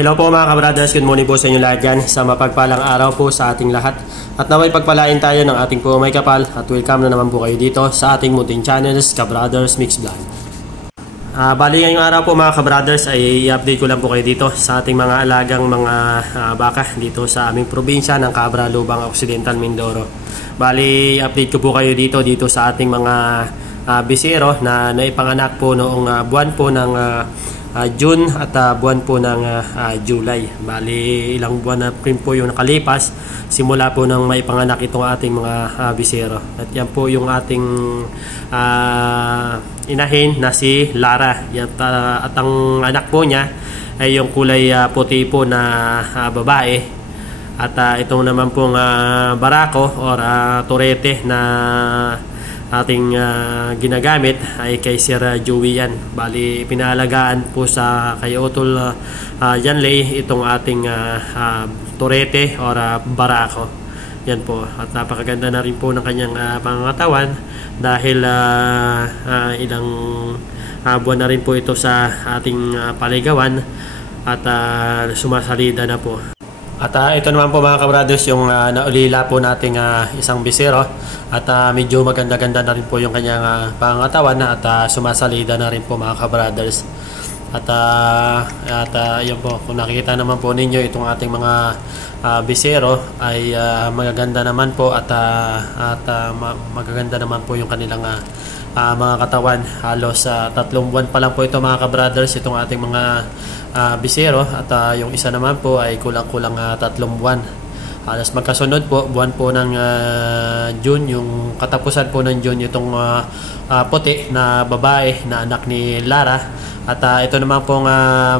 Hello po mga kabrothers, good morning po sa inyo lahat dyan. Sa mapagpalang araw po sa ating lahat. At naway pagpalain tayo ng ating po may kapal. At welcome na naman po kayo dito sa ating munting channels, Kabrothers Mix Vlog. Bali ngayong araw po mga kabrothers ay i-update ko lang po kayo dito sa ating mga alagang mga baka dito sa aming probinsya ng Cabra, Lubang, Occidental, Mindoro. Bali update ko po kayo dito sa ating mga bisero na naipanganak po noong buwan po ng June at buwan po ng July. Bali ilang buwan na rin po yung nakalipas simula po nang maipanganak itong ating mga bisero. At yan po yung ating inahin na si Lara. At ang anak po niya ay yung kulay puti po na babae. At itong naman pong barako or turete na ating ginagamit ay kay Sir Joey yan. Bali pinalagaan po sa kay Otol Janley itong ating turete or barako. Yan po. At napakaganda na rin po ng kanyang pangangatawan dahil ilang buwan na rin po ito sa ating paligawan at sumasalida na po. At ito naman po mga kabrothers yung naulila po nating isang bisero at medyo maganda-ganda na rin po yung kanyang pangatawan at sumasalida na rin po mga kabrothers. At yun po, kung nakikita naman po ninyo itong ating mga bisero ay magaganda naman po at magaganda naman po yung kanilang mga katawan. Halos 3 buwan pa lang po ito mga kabrothers itong ating mga bisero at yung isa naman po ay kulang-kulang 3 buwan. Halos magkasunod po buwan po ng June, yung katapusan po ng June itong puti na babae na anak ni Lara. At ito naman pong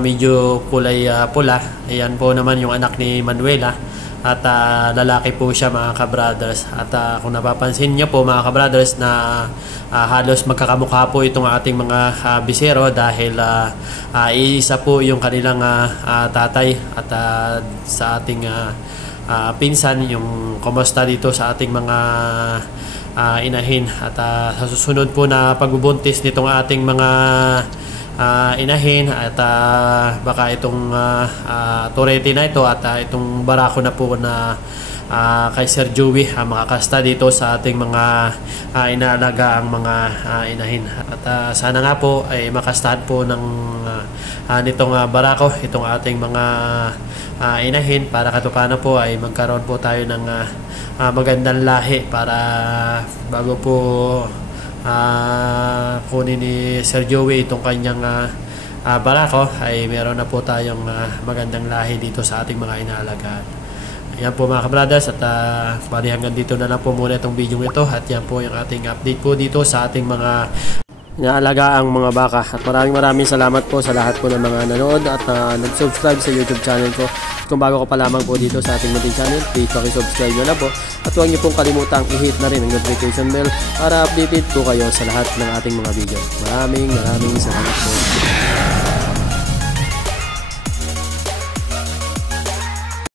medyo kulay pula, ayan po naman yung anak ni Manuela. At lalaki po siya mga kabrothers. At kung napapansin niyo po mga kabrothers na halos magkakamukha po itong ating mga bisero dahil iisa po yung kanilang tatay. At sa ating pinsan yung kumusta dito sa ating mga inahin. At sa susunod po na pagbubuntis nitong ating mga inahin at baka itong turete na ito at itong barako na po na kay Sir Joey makakasta dito sa ating mga inaalaga ang mga inahin. At sana nga po ay makastahan po ng nitong barako itong ating mga inahin para katupano po ay magkaroon po tayo ng magandang lahi para bago po kunin ni Sir Joey itong kanyang barako ay meron na po tayong magandang lahi dito sa ating mga inaalagaan. Ayan po mga kabrothers at bali hanggang dito na lang po muna itong video ito at yan po yung ating update po dito sa ating mga inaalaga ang mga baka. At maraming salamat po sa lahat po ng mga nanood at nag-subscribe sa YouTube channel ko. Kung bago ko pa lamang po dito sa ating munting channel, please paki-subscribe nyo na po. At huwag nyo pong kalimutang i-hit na rin ang notification bell para updated po kayo sa lahat ng ating mga video. Maraming salamat po.